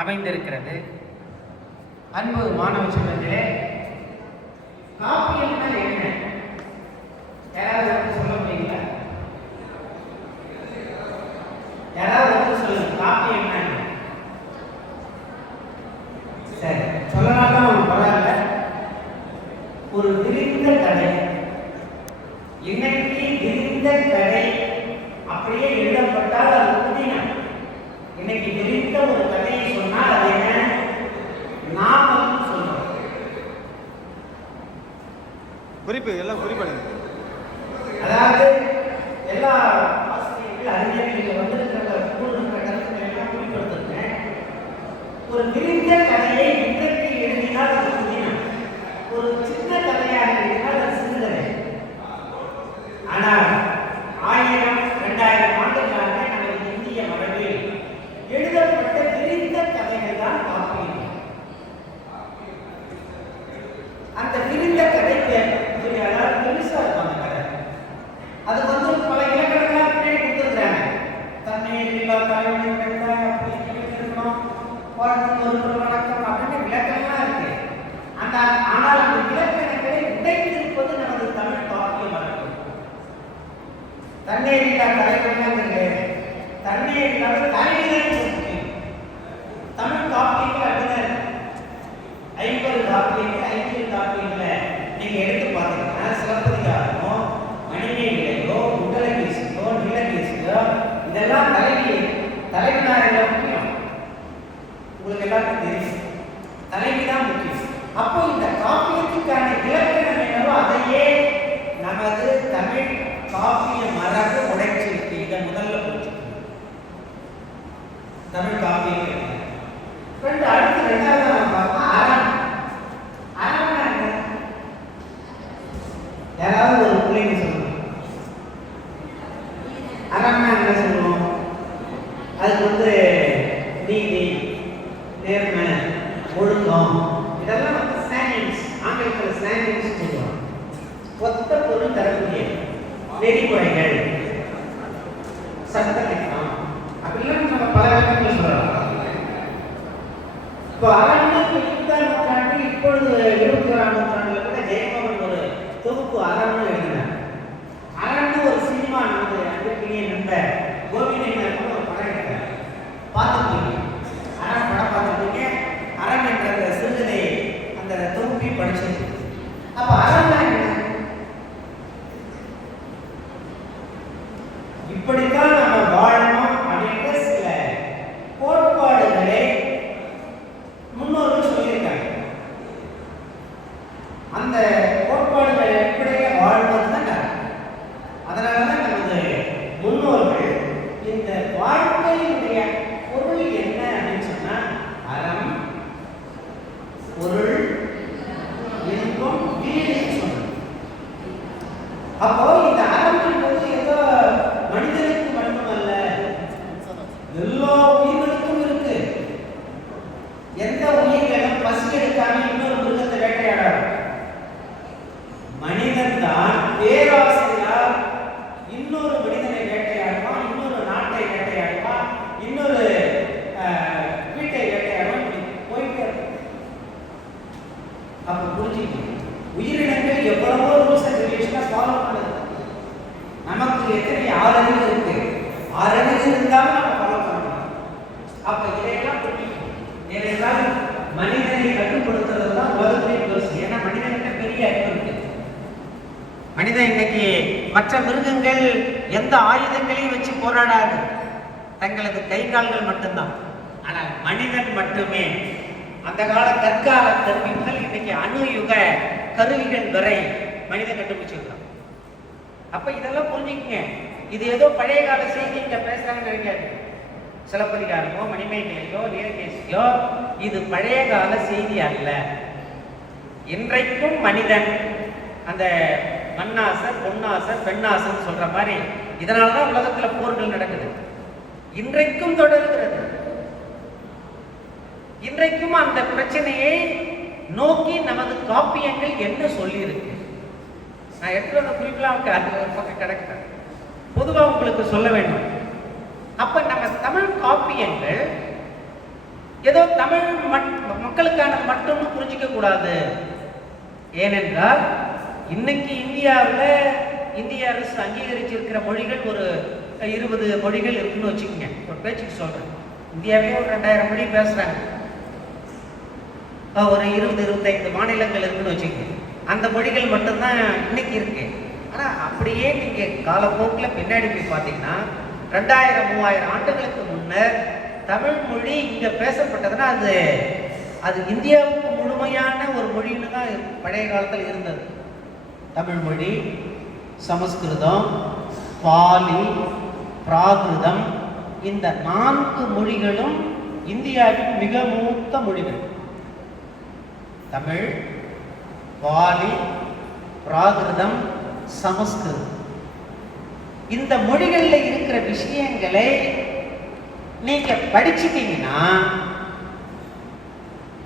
அமைந்திருக்கிறது. அன்பு மாணவ செல்வங்களே, காப்பியம்னா என்ன? யாராவது சொல்ல முடியுங்களா? யாராவது சொல்லுங்க, காப்பியம்னா என்ன? சரி, சொல்லலாம், பரவாயில்ல. ஒரு விரிந்த கதை, இன்னைக்கு விரிந்த கதை அப்படியே எழுதப்பட்டால் அது புதினம். இன்னைக்கு விரிந்த ஒரு கதையை சொன்னால் அது என்ன? நாவல்னு சொல்றோம். குறிப்பு எல்லாம் குறிப்பிடுங்க. அதாவது எல்லா ஆசிரியர்கள் அறிஞர்கள் வந்திருக்கிற கூறுகிற கருத்துக்களை எல்லாம் குறிப்பிடுத்துங்க. ஒரு விரிந்த கதையை இன்றைக்கு எழுதினால் அது புதினம், ஒரு சின்ன கதையாக எழுதினால் அது சிறுகதை. ஆனால் 1000-2000 ஆண்டுகளாக நமது இந்திய மரபில் எழுதப்பட்ட விரிந்த கதைகள் தான் காப்பியம். அந்த விரிந்த கதைக்கு அதாவது பெருசா இருக்கும் அந்த கதை. அது பல இலக்கணங்களாக பின்னாடி கொடுத்துருக்காங்க. தண்ணீர் இல்லா தலைவனை கிடைத்தாய் அப்படி இருக்கணும், வாழ்த்து ஒரு வணக்கம் அப்படின்னு விளக்கங்கள்லாம் இருக்கு. ஆனால் அந்த இலக்கணங்களை உடைத்திருப்பது நமது தமிழ் காப்பிய மரபு. தண்ணீர் இல்லா தலைவன் தண்ணீர் இல்லாத தலைவர்கள் தமிழ் காப்பியங்கள் அப்படிதான். 50 காப்பியங்கள் 50 காப்பியங்களை நீங்க எடுத்து பார்த்தீங்கன்னா சிலப்பதிகாரமோ மணிமேகலையோ குண்டலகேசியோ நீலகேசியோ இதெல்லாம் தலைவினாரில் முக்கியம். உங்களுக்கு எல்லாருக்கும் தெரியும், தலைவி தான் முக்கியம். அப்போ இந்த காப்பியத்துக்கான இலக்கணம் என்னவோ அதையே நமது தமிழ் காப்பிய மரபு உடைச்சிருக்கு. இதை முதல்ல புரிஞ்சுக்கணும். தமிழ் காப்பியம் அடுத்து ரெண்டாவது நம்ம பார்ப்போம் அறம். அறம்னா என்ன? யாராவது ஒரு பிள்ளைங்க சொல்லணும். அறம்னா என்ன சொல்லுவோம்? அதுக்கு நீதி, நேர்மை, ஒழுக்கம் இதெல்லாம் ஸ்டாண்டிங்ஸ், ஆங்கிலத்தில் ஸ்டாண்டிங்ஸ் சொல்லுவோம். ஒத்த பொருள் தரக்கூடிய நெறிமுறைகள், சட்டத்திட்டம் அப்படிலாம் நம்ம பல விதங்கள் சொல்லலாம். இப்போ அறம்னா 20ஆம் நூற்றாண்டு, இப்பொழுது 21ஆம் நூற்றாண்டுல கூட ஜெயமோகன் ஒரு தொகுப்பு அறம்னு எழுதினார். அறம்னு ஒரு சினிமா நமது அன்பிற்கினிய நண்பர் கோவிந்தன் கூட ஒரு படம் எடுத்தார். பார்த்துருக்கீங்க, அறம் படம் பார்த்துருக்கீங்க. அறம் என்ற அந்த சிறுகதையை அந்த தொகுப்பை படிச்சிருக்கு. அப்போ அறம்னா என்ன? இப்படித்தான் நம்ம வாழணும் அப்படின்ற சில கோட்பாடுகளை முன்னோர்கள் சொல்லியிருக்காங்க. அந்த கோட்பாடுகளை எப்படியே வாழ்வது தான். அதனாலதான் நமது முன்னோர்கள் இந்த வாழ்க்கையினுடைய பொருள் என்ன அப்படின்னு சொன்னா அறம், பொருள், இன்பம், வீடு சொன்னாங்க. அப்போ இந்த அறம் என்பது ஏதோ மனிதனுக்கு மட்டுமல்ல, எல்லா உயிர்களுக்கும் இருக்கு. எந்த உயிர்களும் பசி எடுக்காம இன்னொரு மிருகத்தை வேட்டையாடாது. மனிதன் தான் பேராசையால் இன்னொரு மனிதனை வேட்டையாடுவான், இன்னொரு நாட்டை வேட்டையாடுவான், இன்னொரு வீட்டை வேட்டையாடுவான், போயிட்டே இருக்கும். அப்ப புரிஞ்சுக்கணும், உயிரினங்கள் எவ்வளவோ ரூல்ஸ் அண்ட் ரெகுலேஷன் ஃபாலோ பண்ணுது. நமக்கு எத்தனை 6 அறிவு இருக்கு, 6 அறிவு இருந்தாலும் நம்ம ஃபாலோ பண்ணணும். அப்ப இதையெல்லாம் புரிஞ்சுக்கணும். ஏனென்றால் மனிதனை கட்டுப்படுத்துறது தான் உலகத்திலே பெருசு. ஏன்னா மனிதனுக்கு பெரிய அறிவு இருக்கு. மனிதன் இன்னைக்கு மற்ற மிருகங்கள் எந்த ஆயுதங்களையும் வச்சு போராடாது, தங்களது கை கால்கள் மட்டும்தான். ஆனால் மனிதன் மட்டுமே அந்த கால கற்கால கருவிகள் இன்னைக்கு அணுயுக கருவிகள் வரை மனிதன் கண்டுபிடிச்சிருக்கான். அப்ப இதெல்லாம் புரிஞ்சுக்கங்க. இது ஏதோ பழைய கால செய்தி இங்க பேசுறாங்கன்னு நினைக்காது. சிலப்பதிகாரமோ மணிமேகலையோ நீலகேசியோ இது பழைய கால செய்தி அல்ல. இன்றைக்கும் மனிதன் அந்த மண்ணாசர், பொன்னாசர், பெண்ணாசர் சொல்ற மாதிரி இதனாலதான் உலகத்துல போர்கள் நடக்குது. இன்றைக்கும் தொடர்கிறது. இன்றைக்கும் அந்த பிரச்சனையை நோக்கி நமது காப்பியங்கள் என்ன சொல்லி இருக்கு. நான் எடுத்து வந்த குறிப்பெல்லாம் அது ஒரு பக்கம் கிடக்கிறேன். பொதுவாக உங்களுக்கு சொல்ல வேண்டும். அப்ப நம்ம தமிழ் காப்பியங்கள் ஏதோ தமிழ் மக்களுக்கான மட்டும் புரிஞ்சிக்க கூடாது. ஏனென்றால் இன்னைக்கு இந்தியாவில் இந்திய அரசு அங்கீகரிச்சிருக்கிற மொழிகள் ஒரு 20 மொழிகள் இருக்குன்னு வச்சுக்கோங்க. ஒரு பேச்சுக்கு சொல்றேன், இந்தியாவே ஒரு 2000 மொழி பேசுறாங்க. ஒரு 20-25 மாநிலங்கள் இருக்குன்னு வச்சுக்கோங்க. அந்த மொழிகள் மட்டும்தான் இன்னைக்கு இருக்கு. ஆனா அப்படியே நீங்க காலப்போக்கில் பின்னாடி போய் பார்த்தீங்கன்னா 2000-3000 ஆண்டுகளுக்கு முன்னர் தமிழ் மொழி இங்க பேசப்பட்டதுன்னா அது இந்தியாவுக்கு முழுமையான ஒரு மொழின்னு தான் பழைய காலத்தில் இருந்தது. தமிழ் மொழி, சமஸ்கிருதம், பாலி, பிராகிருதம், இந்த 4 மொழிகளும் இந்தியாவின் மிக மூத்த மொழிகள். தமிழ், பாலி, பிராகிருதம், சமஸ்கிருதம். இந்த மொழிகளில் இருக்கிற விஷயங்களை நீங்க படிச்சுட்டீங்கன்னா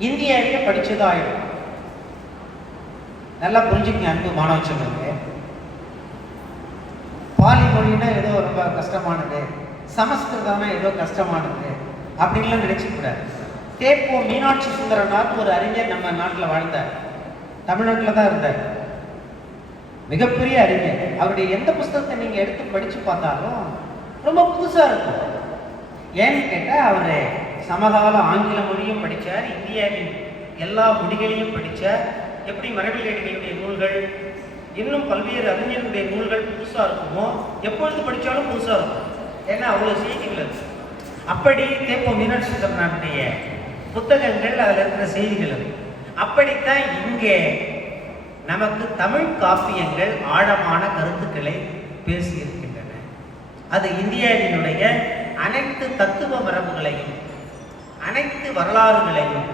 இந்தியாவிலே படிச்சதாயிடும். நல்லா புரிஞ்சுக்கங்க அன்பு மாணவ சொல்லுங்க. பாலி மொழினா ஏதோ ரொம்ப கஷ்டமானது, சமஸ்கிருதம்னா ஏதோ கஷ்டமானது அப்படின்லாம் நினைச்சுக்கூடாது. தேப்போ மீனாட்சி சுந்தரனார் ஒரு அறிஞர் நம்ம நாட்டில் வாழ்ந்தார். தமிழ்நாட்டில் தான் இருந்தார். மிகப்பெரிய அறிஞர். அவருடைய எந்த புஸ்தகத்தை நீங்க எடுத்து படிச்சு பார்த்தாலும் ரொம்ப புதுசா இருக்கும். ஏன்னு கேட்டால் அவர் சமகால ஆங்கில மொழியும் படித்தார், இந்தியாவின் எல்லா மொழிகளையும் படித்தார். எப்படி மரபியடிகளுடைய நூல்கள் இன்னும் பல்வேறு அறிஞர்களுடைய நூல்கள் புதுசாக இருக்குமோ, எப்பொழுது படித்தாலும் புதுசாக இருக்கும். ஏன்னா அவ்வளோ செய்திகள் இருக்கு. அப்படி தேப்போ மீனாட்சி சுந்தரனாருடைய புத்தகங்கள், அதில் இருக்கிற செய்திகள் இருக்கு. அப்படித்தான் இங்கே நமக்கு தமிழ் காப்பியங்கள் ஆழமான கருத்துக்களை பேசியிருக்கின்றன. அது இந்தியாவினுடைய அனைத்து தத்துவ மரபுகளையும், அனைத்து வரலாறுகளையும்,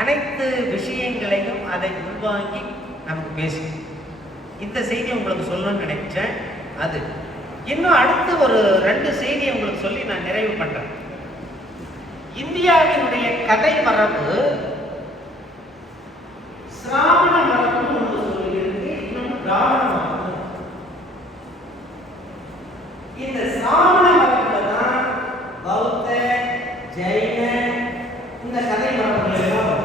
அனைத்து விஷயங்களையும் அதை உள்வாங்கி நமக்கு பேசி இந்த செய்தியை உங்களுக்கு சொல்லணும்னு நினைச்சேன். அது இன்னும் அடுத்து ஒரு 2 செய்தியை உங்களுக்கு சொல்லி நான் நிறைவு பண்றேன். இந்தியாவினுடைய கதை மரபு சிராவண மரபுன்னு ஒன்று சொல்லியிருக்கு, இன்னும் திராவிட மரபு. இந்த சிராவண மரபுல தான் பௌத்த, ஜெயின இந்த கதை மரபுகள் எல்லாம்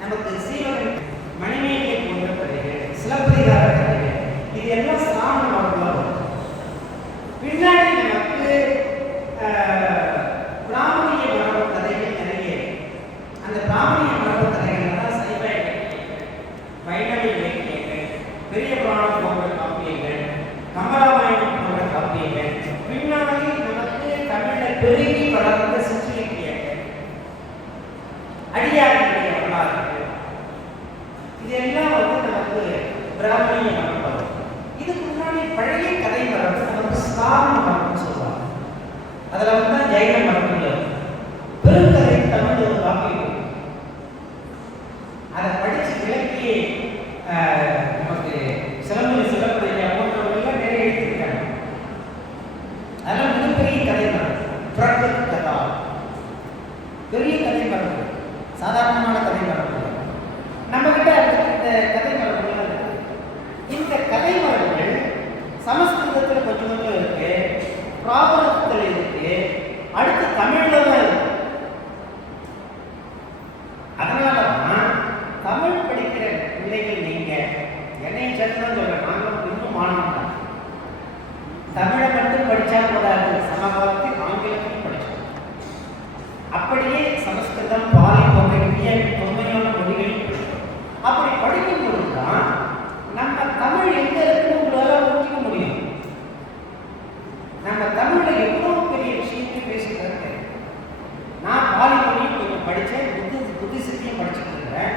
நமக்கு சீவகன், மணிமேகலை போன்ற கதைகள், சிலப்பதிகார கதைகள், இது எல்லாம் சிராவண மரபுல வரும். பின்னாடி நமக்கு பிராமணிய மரபு கதைகள் நிறைய. அந்த பிராமணிய மரபு கதைகள் தான் சைவ இலக்கியங்கள், வைணவ இலக்கியங்கள், பெரிய புராணம் போன்ற காப்பியங்கள், கம்பராமாயணம் போன்ற காப்பியங்கள், பின்னாடி நமக்கு தமிழில் பெருகி வளர்ந்த சிற்றிலக்கியங்கள், அடியார்களுடைய வரலாறுகள், இதெல்லாம் நமக்கு பிராமணிய மரபு. இதுக்கு முன்னாடி பழைய கதை மரபு நமக்கு ஸ்தான மரபுன்னு சொல்லுவாங்க. அதில் தான் ஜெயின மரபுகள் பெருங்கதை தமிழ் ஒரு காப்பியம். அதை படித்து விளக்கி நமக்கு சிலப்பதிகார போன்றவர்கள்லாம் நிறைய எழுதியிருக்காங்க. அதெல்லாம் மிகப்பெரிய கதை மரபு, பிரகத் கதா, பெரிய கதை மரபு, சாதாரணமான கதை மரபு. நம்ம கிட்ட இந்த கதை மரபுகள் இருக்கு. இந்த கதை மரபுகள் சமஸ்கிருதத்தில் கொஞ்சம் கொஞ்சம் இருக்கு, பிராகிருதத்தில் இருக்கு, அடுத்து தமிழ்ல தான் இருக்கு. அதனாலதான் தமிழ் படிக்கிற பிள்ளைகள் நீங்க என்னையும் சேர்த்து தான் சொல்றேன், நாங்களும் இன்னும் மாணவன் தான். தமிழை மட்டும் படிச்சா போதாது, சமகாலத்தில் ஆங்கிலத்தையும் படிச்சோம். அப்படியே சமஸ்கிருதம், பாலி போன்ற இந்தியாவின் தொன்மையான மொழிகளையும் படிச்சோம். அப்படி படிக்கும் பொழுதுதான் நம்ம தமிழ் எங்க இருக்குன்னு உங்களால புரிஞ்சிக்க முடியும். நம்ம தமிழ்ல எவ்வளவு பெரிய விஷயத்தை பேசிட்டு. நான் பாலி மொழியும் கொஞ்சம் படித்தேன், புத்தி சித்தியும் படிச்சுட்டு இருக்கிறேன்.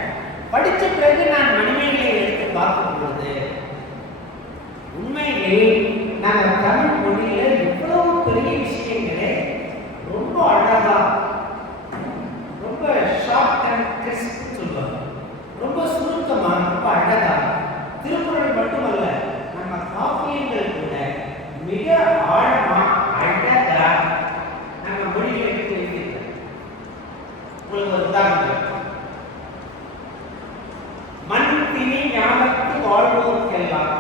படித்த பிறகு நான் மணிமேகலையை எடுத்து பார்க்கும் பொழுது உண்மையிலே நாங்கள் தமிழ் மொழியில எவ்வளவு பெரிய விஷயங்களே ரொம்ப அழகா, ரொம்ப ஷார்ட் அண்ட் கிறிஸ்ப் சொல்லுவாங்க, ரொம்ப சுருக்கமா, ரொம்ப அழகா. திருக்குறள் மட்டுமல்ல, நம்ம காப்பியங்கள் கூட மிக ஆழமா அழகா நம்ம மொழிகளை எடுத்து எழுதியிருக்கோம். உங்களுக்கு ஒரு உதாரணம், மண் திணி ஞானத்து வாழ்வோர்க்கெல்லாம்.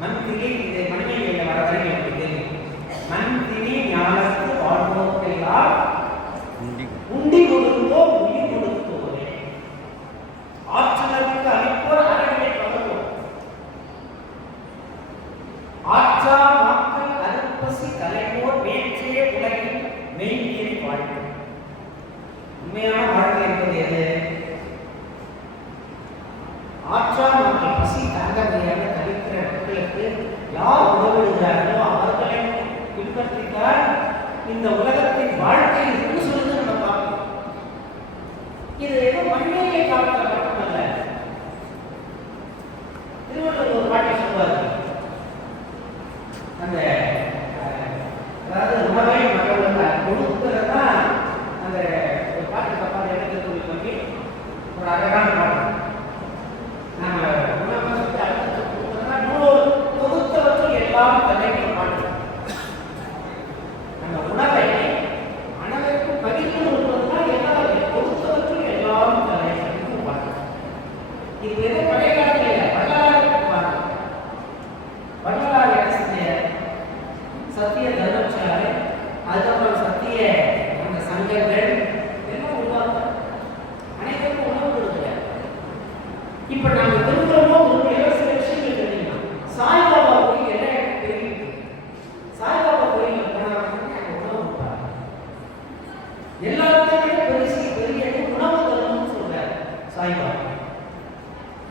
மண் திணி, இது மணிமேகலையில வர வரைக்கும் எனக்கு தெரியும். மண் திணி ஞானத்து வாழ்வோர்க்கெல்லாம் உண்டி கொடுத்தோம் உயிர் கொடுத்தோரே. ஆற்றலுக்கு அளிப்போர் அறவினை பகர்வோம். ஆற்றா மக்கள் அருப்பசி தலைவோர் வேற்றே உலகில் மெய்நீரி வாழ்க்கை. உண்மையான வாழ்க்கை என்பது எது? ஆற்றா மக்கள் பசி தாங்க முடியாத தவிக்கிற மக்களுக்கு யார் உதவுகிறார்களோ அவர்களை பின்பற்றினால் இந்த உலகத்தின் வாழ்க்கை இருக்குன்னு சொல்லுது. நம்ம பார்க்கணும். இது ஏதோ மண்ணிலே காலத்தில் மட்டுமல்ல. திருவள்ளுவர் ஒரு பாட்டை சொல்வார். அந்த அதாவது உணவை மக்களுக்கு கொடுக்கிறதா அந்த ஒரு பாட்டு தப்பாத இடத்துக்கு சொல்லி ஒரு அழகான பாட்டு. நம்ம உணவை அடுத்த கொடுக்கிறதா தொகுத்தவற்றை எல்லாம் தலைமை பாட்டு. நம்ம உணவை அனைவருக்கும் பகிர்ந்து கொடுப்பதுனா எல்லாம் கொடுத்தவற்றை எல்லாம் தலைமை பாட்டு. இது எது பழைய காலத்தில் இல்லை, வள்ளலாருக்கு பாட்டு. வள்ளலார் என்ன செஞ்ச சத்திய தர்மச்சாலை, அதுக்கப்புறம் சத்திய அந்த சங்கங்கள் எல்லாம் உருவாக்க அனைவருக்கும் உணவு கொடுக்கிறார். இப்ப நாம விரும்புகிறோமோ விரும்பலையோ சில விஷயங்கள் தெரியுமா? சாய்பாபா கோயில் எல்லா இடத்துக்கும் தெரிவிக்கு. சாய்பாபா கோயில் போனாங்க உணவு கொடுப்பாங்க. எல்லாத்தையுமே பெரிய உணவு தரணும்னு சொல்றாரு சாய்பாபா.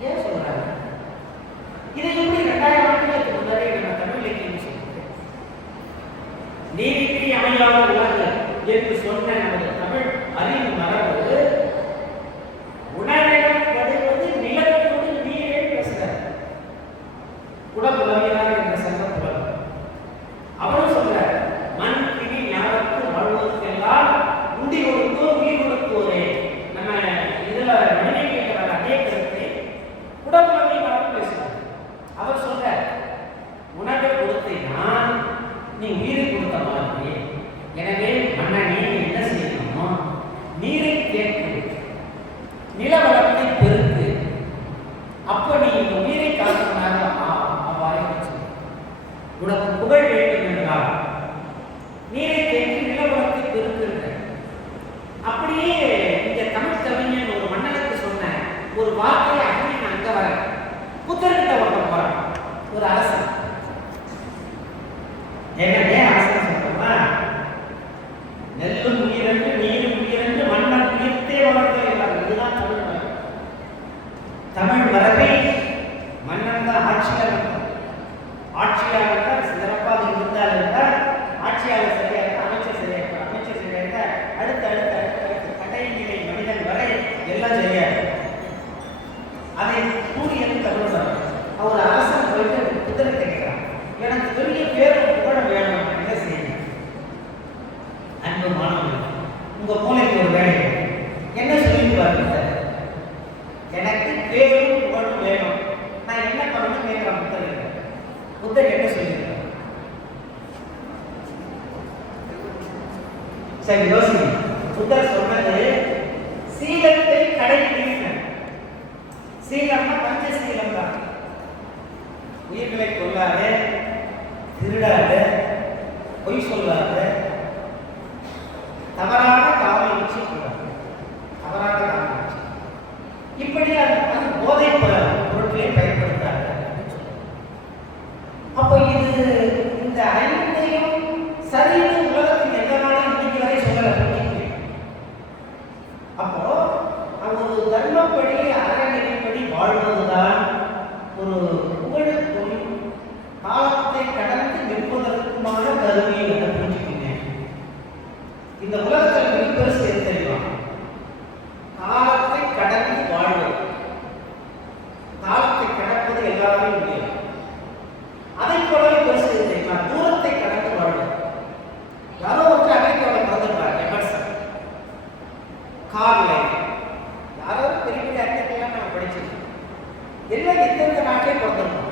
ஏன் சொல்றாரு? இதை எப்படி 2000 ஆண்டுகளுக்கு முன்னரே நம்ம தமிழ் இலக்கியம் சொல்லுது. நீதிக்கு அமையாத உலகு என்று சொன்ன நமது தமிழ் அறிவு மரபு உணவிடப்படுவது நிலத்தோடு நீரே பேசுகிறார். குடபுலவியார் என்ற சங்க புலவர் அவரும் சொல்றார், மண் கிணி ஞானத்து வாழ்வதற்கெல்லாம் உண்டி கொடுத்தோ உயிர் கொடுத்தோரே. நம்ம இதுல மனித கேட்கிற அதே கருத்தை குடபுலவியார் பேசுகிறார். அவர் சொல்ற உணவை கொடுத்தீங்கன்னா நீ உயிரை கொடுத்த மாதிரி. எனவே மன்னனே என்ன செய்யணுமோ நீரை கேட்கு, நிலவளத்தை பெருக்கு. அப்ப நீ இந்த உயிரை காக்கணும்னாக உனக்கு புகழ் வேண்டும் என்றால் நீரை கேட்டு நிலவளத்தை பெருக்குங்க. அப்படியே இந்த தமிழ் கவிஞன் ஒரு மன்னனுக்கு சொன்ன ஒரு வார்த்தையை அப்படி நான் அங்க வரேன். புத்தர்கிட்ட ஒருத்தன் போறான், ஒரு அரசன். என்னன்னே அரசன் சொல்றோமா? நெல்லும் உயிரென்று நீரும் உயிரென்று மன்னன் உயிர்த்தே வளர்க்கிறார். இதுதான் தமிழ் மரபு. தமிழ் மரபை மன்னன் தான் ஆட்சியாளர். ஆட்சியாளர் தான் சிறப்பாக இருந்தால் என்றால் ஆட்சியாளர் சரியா இருந்தால் அமைச்சர் சரியா இருப்பார். அமைச்சர் சரியா இருந்தால் அடுத்த கடைநிலை மனிதன் வரை எல்லாம் சரியா இருக்கும். அதை கூறியது தமிழ் மரபு. அவர் அரசன் போயிட்டு புத்தகத்தை கேட்கிறான், எனக்கு பெரிய பேரும் புகழம் வேணும், என்ன செய்யணும்? அன்பு மாணவர்கள், உங்க மூளைக்கு ஒரு வேலை என்ன சொல்லி பாருங்க. எனக்கு பேரும் புகழும் வேணும், நான் என்ன பண்ணணும் கேட்கிறேன் புத்தகம். புத்தர் என்ன சொல்லியிருக்கார்? சரி யோசிங்க. புத்தர் சொன்னது சீலத்தை கடைபிடிக்க. சீலம்னா பஞ்சசீலம் தான். உயிர்களை கொள்ளாத, திருடாத, பொய் சொல்லாத, தவறான காவல் வச்சு கூடாது. தவறான காவல் வச்சு இப்படி அந்த போதை பொருட்களை பயன்படுத்தாத. அப்போ இது இந்த ஐந்தையும் சரின்னு உலகத்தின் எந்த நாளும் இன்னைக்கு வரை சொல்லல. அப்போ ஒரு தர்மப்படி அறநெறிப்படி வாழ்வதுதான் ஒரு புகழுக்கும் காலத்தை கடந்து நிற்பதற்குமான கருவி என்று புரிஞ்சுக்கீங்க. இந்த உலகத்தில் மிக பெருசு எது தெரியுமா? காலத்தை கடந்து வாழ்வது. காலத்தை கடப்பது எல்லாமே முடியும். அதை போலவே பெருசு எது தெரியுமா? தூரத்தை கடந்து வாழ்வது. யாரோ ஒருத்தர் அமெரிக்காவில் பிறந்திருப்பார், எமர்சன். கார்லை, யாரோ பெரிய பெரிய அறிஞர்கள்லாம் நம்ம படிச்சிருக்கோம். எல்லாம் எந்தெந்த நாட்டிலே பிறந்திருக்கோம்.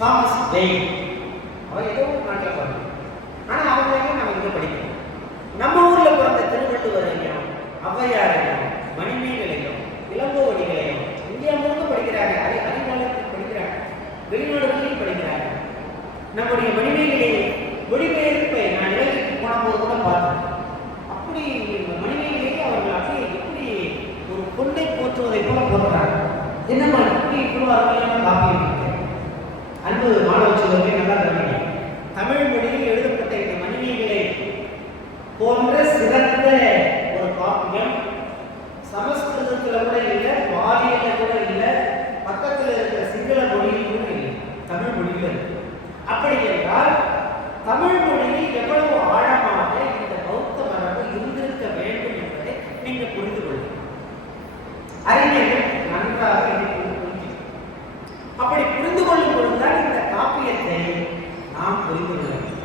தாமஸ் பெயின், அவர் ஏதோ ஒரு நாட்டில் பிறந்தார். ஆனால் அவங்க நம்ம இங்கே படிக்கணும். நம்ம ஊர்ல பிறந்த திருவள்ளுவரையும் ஔவையாரையும் மணிமேகலையும் இளங்கோவடிகளையும் இந்தியா முழுக்க படிக்கிறாங்க. அறிவாளர்கள் படிக்கிறாங்க, வெளிநாடுகளில் படிக்கிறாங்க. நம்முடைய மணிமேகலையை மொழிபெயர்ப்பை நான் இலங்கைக்கு போன போது கூட பார்த்தேன். அப்படி என்ன பண்ணி இவ்வளோ அருமையான காப்பியம் இருக்கு. அன்பு மாணவ செல்வர்களே, நல்லா கவனிங்க. தமிழ் மொழியில் எழுதப்பட்ட இந்த மணிமேகலை போன்ற சிறந்த ஒரு காப்பியம் சமஸ்கிருதத்தில் கூட இல்லை, பாலியில் கூட இல்லை, பக்கத்தில் இருக்கிற சிங்கள மொழியில் கூட இல்லை, தமிழ் மொழியில் இருக்கு. அப்படி என்றால் தமிழ் மொழியில் எவ்வளவு ஆழமாக இந்த பௌத்த மரபு இருந்திருக்க வேண்டும் என்பதை நீங்கள் புரிந்து கொள்ளுங்கள். அறிஞர்கள் நன்றாக இதை புரிந்து அப்படி புரிந்து கொள்ளும் பொழுதுதான் இந்த காப்பியத்தை நாம் புரிந்து கொள்ள வேண்டும்.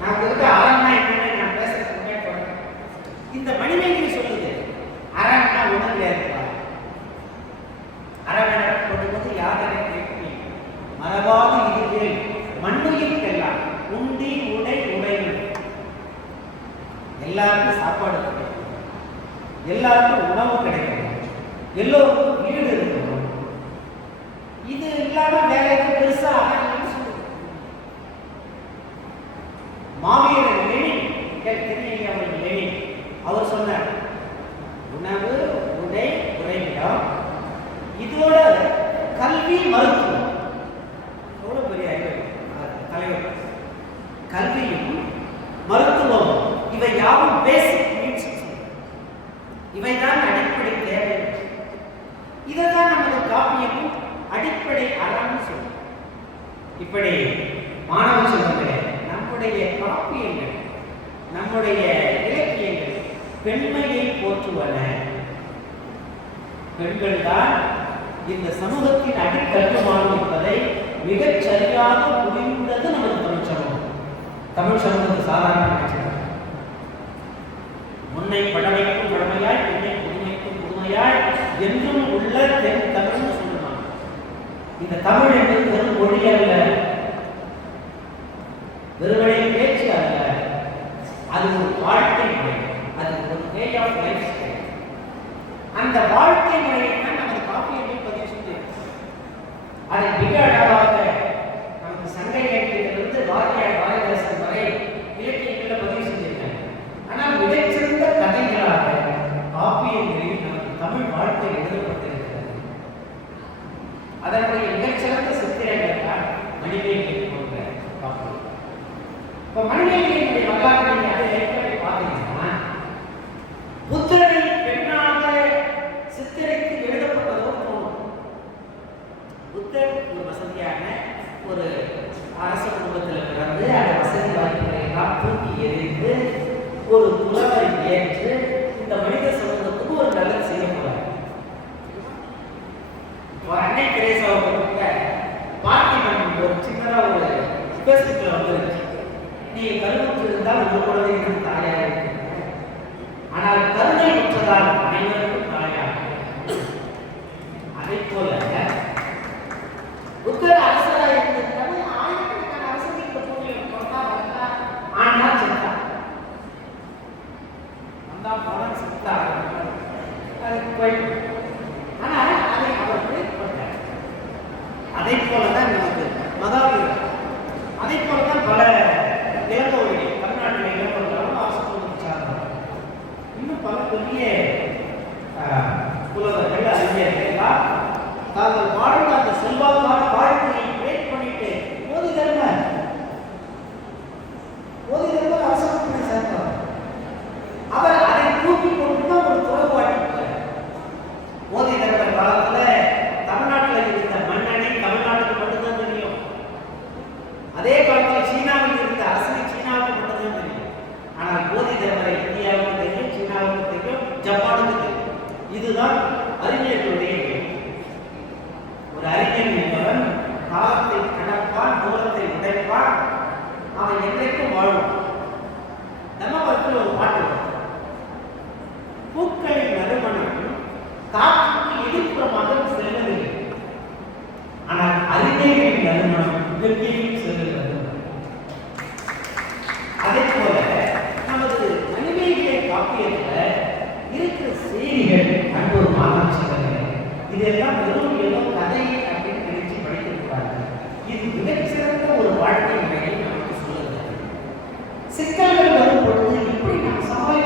நான் இருக்க அறம்னா என்னன்னு நான் பேசுறதுக்கு முன்னாடி தொடங்க. இந்த மணிமேகலை சொல்லுது அறம்னா ஒன்றும் கிடையாது. அறவேணம் கொண்டு யாதனை கேட்பி மரபாது இதுவே மண்ணுயிர்க்கெல்லாம் உண்டி உடை உடையும். எல்லாருக்கும் சாப்பாடு கிடைக்கும், எல்லாருக்கும் உணவு கிடைக்கும், எல்லோருக்கும் வீடு இருக்கணும். இது இல்லாம வேற எதுவும் பெருசா மாவீரர் லெனின் லெனின் அவர் சொன்னார், உணவு உடை உறைவிடம் இதோட கல்வி மருத்துவம். எவ்வளவு பெரிய தலைவர். கல்வியும் மருத்துவமும் இவை யாவும் பேசிக் நீட்ஸ், இவைதான் அடிப்படை தேவை. இதைதான் நமது காப்பியமும் அடிப்படை அறம்னு சொல்லும். இப்படி மாணவ செல்வங்களே, நம்முடைய காப்பியங்கள், நம்முடைய இலக்கியங்கள் பெண்மையை போற்றுவன. பெண்கள் தான் இந்த சமூகத்தின் அடிக்கட்டுமானம் என்பதை மிகச் சரியாக புரிந்தது நமது தமிழ் சமூகம். தமிழ் சமூகத்து சாதாரண நினைச்சார். முன்னை படமைக்கும் பழமையாய், பெண்ணை புதுமைக்கும் புதுமையாய் என்றும் உள்ள தென் தமிழ்னு சொல்லுவாங்க. இந்த தமிழ் என்பது வெறும் மொழி அல்ல, வெறுமனே பேச்சு அல்ல, அது ஒரு வாழ்க்கை முறை, அது ஒரு வே ஆஃப் லைஃப் ஸ்டைல். அந்த வாழ்க்கை முறையை தான் நமது காப்பியங்கள் பதிவு செய்திருக்கிறது. அதை மிக அழகாக நமக்கு சங்க இலக்கியத்திலிருந்து வாரியார் பாரதிதாசன் வரை இலக்கியங்களில் பதிவு செஞ்சிருக்காங்க. ஆனால் மிகச்சிறந்த கதைகளாக காப்பியங்களில் நமக்கு தமிழ் வாழ்க்கை எழுதப்பட்டிருக்கிறது. அதனுடைய மிகச்சிறந்த சித்திரங்கள் தான் மணிமேகலை போன்ற காப்பியம். இப்போ மணிமேகலையினுடைய வரலாற்றை நீங்கள் அதை ஏற்கனவே பார்த்தீங்கன்னா, புத்தரை பெண்ணாக சித்திரைக்கு எழுதப்பட்டதோ தோணும். புத்தர் ஒரு வசதியான ஒரு அரச குடும்பத்தில் பிறந்து அந்த வசதி வாய்ப்புகளை எல்லாம் தூக்கி எறிந்து ஒரு துறவை ஏற்று இந்த மனித சமூகத்துக்கு ஒரு நல்லது செய்ய போறார். அன்னை தெரேசாவை பற்றி பார்த்திபன் ஒரு சின்னதா ஒரு பேஸ்புக்ல வந்துருச்சு, நீ கருவுற்று இருந்தால் உங்கள் குழந்தைக்கு தாயாக இருக்கு, ஆனால் கருணை உற்றதால் அனைவருக்கும் தாயாக. அதை போல புத்தர் அரசராக இருந்திருக்காரு. ஆயிரக்கணக்கான அரசர்கள் இந்த பூமியில் பிறந்தா வந்தா ஆனா செத்தா வந்தா போன செத்தா. ஆனா அதை அவர் பிரேக் பண்ணார். அதை போலதான் நமக்கு மகாவீரர், அதை போலதான் பல இளங்கோவடிகள், தமிழ்நாட்டில் இளங்கோவடிகளும் அரசு குடும்பத்தை சார்ந்தவர், இன்னும் பல பெரிய புலவர்கள் அறிஞர்கள் தாங்கள் வாழ்ந்த அந்த செல்வாக்கான வாழ்க்கையை பிரேக் பண்ணிட்டு போதி தர்மர் அரசாங்கத்தை சேர்ந்தவர். அவர் அதை தூக்கி கொண்டுதான் ஒரு துறவு வாழ்க்கை. போதி தர்மர் காலத்துல தமிழ்நாட்டில் இருந்த மன்னனை தமிழ்நாட்டுக்கு மட்டும்தான் தெரியும். அதே காலத்தில் சீனாவில் இருந்த அரசனை சீனாவுக்கு மட்டும்தான் தெரியும். ஆனால் போதி தர்மரை இந்தியாவுக்கு தெரியும், சீனாவுக்கு தெரியும், ஜப்பானுக்கு தெரியும். இதுதான் அறிஞர்களுடைய ஒரு அறிஞன் என்பவன் காலத்தை கடப்பான், தூரத்தை உடைப்பான், அவன் என்றைக்கும் வாழ்வான். நம்ம பக்கத்தில் ஒரு பாட்டு வரும், பூக்களின் நறுமணம் காற்றுக்கு எதிர்ப்புறமாக செல்வதில்லை, ஆனால் அறிஞர்களின் நறுமணம் எங்கேயும் செல்லுகிறது. அதே போல நமது மணிமேகலை காப்பியத்தில் இருக்கிற செய்திகள் அன்பு மாணவர்கள், இதெல்லாம் வெறும் ஏதோ கதையை அப்படின்னு நினைச்சு படிக்கக்கூடாது. இது மிகச்சிறந்த ஒரு வாழ்க்கை முறையை நமக்கு சொல்லுகிறது. சிக்கல்கள் வரும் பொழுது இப்படி நாம் சமாளிக்க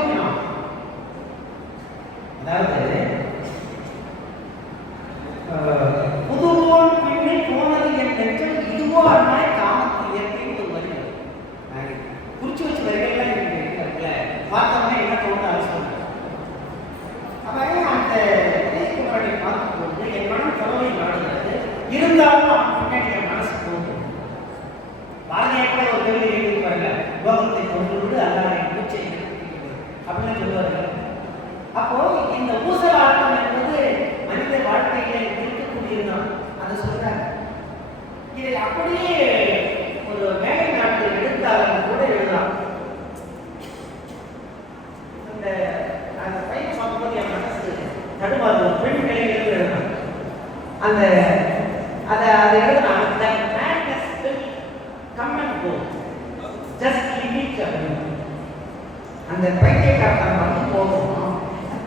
இந்த அந்த பையன் பார்க்கும்போது என் மனசு தடுமாறு. பெண் நிலையிலிருந்து எழுதுனாங்க அந்த அதை எழுதுனாங்க. That madness will come and go, just live it அப்படின்னு. அந்த பைத்தியக்காரன் வந்து போகணும்,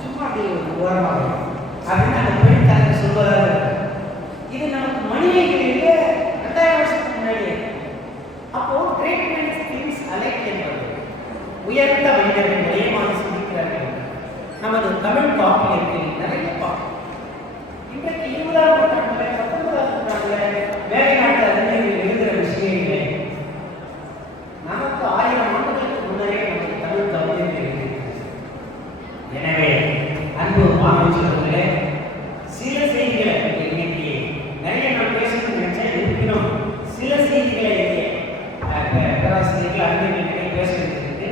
சும்மா அப்படி ஓரமாக அப்படின்னு அந்த பெண் தனக்கு சொல்வதாக இருக்கு. இது நமக்கு மனிதர்களிலே 2000 வருஷத்துக்கு முன்னாடியே. அப்போ கிரேட் மைண்ட்ஸ் திங்ஸ் அலைக் என்பது உயர்ந்த மனிதர்கள் ஒரே மாதிரி சிந்திக்கிறார்கள். நமது தமிழ் காப்பியத்தில் நிறைய பார்ப்போம். இன்றைக்கு 20ஆம் நூற்றாண்டுல 19ஆம் நூற்றாண்டுல வேலை நாட்டு அறிஞர்கள் எழுதுகிற விஷயங்களே நமக்கு 1000 ஆண்டுகளுக்கு முன்னரே நமக்கு தமிழ் கவிதைகள் எழுதியிருக்கிறது. எனவே அன்பு மாணவர்களே, சில செய்திகளை இன்னைக்கு நிறைய நான் பேசணும்னு நினைச்சேன், இருக்கணும் சில செய்திகளை பேராசிரியர்கள் அறிஞர்கள் நிறைய பேச வேண்டியிருக்கு.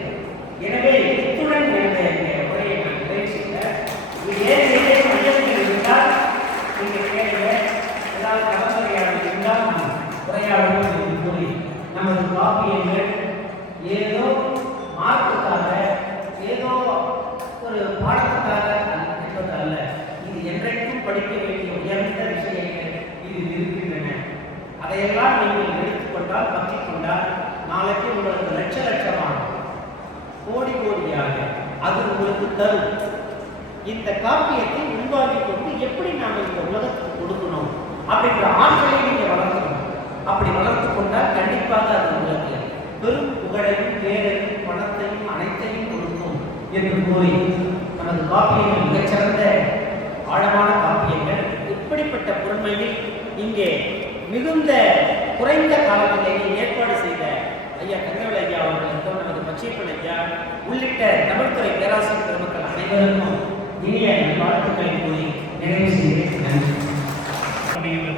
எனவே இத்துடன் இந்த உரையை நான் நிறைவு செய்கிறேன். இது ஏன் மையத்தில் இருந்தால் நீங்கள் கேளுங்க, ஏதாவது கலந்துரையாடல் இருந்தால் நாம் உரையாடுவோம் என்று கூறி நமது காப்பியங்கள் ஏதோ மார்க்குக்காக ஏதோ ஒரு பாடத்துக்காக என்பது அல்ல. இது என்றைக்கும் படிக்க வேண்டிய உயர்ந்த விஷயங்கள் இது இருக்கின்றன. அதையெல்லாம் நீங்கள் எடுத்துக்கொண்டால் பற்றிக் கொண்டால் நாளைக்கு உங்களுக்கு லட்ச லட்சமாக கோடி கோடியாக அது உங்களுக்கு தரும். இந்த காப்பியத்தை உள்வாங்கிக் கொண்டு எப்படி நாம் இந்த உலகத்துக்கு கொடுக்கணும் அப்படின்ற ஆற்றலை நீங்கள் வளர்க்கணும். அப்படி வளர்த்து கொண்டால் கண்டிப்பாக அது உங்களுக்கு பெரும் புகழையும் பேரையும் பணத்தையும் அனைத்தையும் கொடுக்கும் என்று கூறி நமது காப்பியங்கள் மிகச்சிறந்த ஆழமான காப்பியங்கள். இப்படிப்பட்ட பொறுமையில் இங்கே மிகுந்த குறைந்த காலத்திலேயே ஏற்பாடு செய்த ஐயா தங்கவேல் ஐயா அவர்களுக்கும் நமது பச்சைப்பன் ஐயா உள்ளிட்ட தமிழ்துறை பேராசிரியர் பெருமக்கள் அனைவருக்கும் இனிய வாழ்த்துக்களை கூறி நிறைவு செய்கிறேன். நன்றி.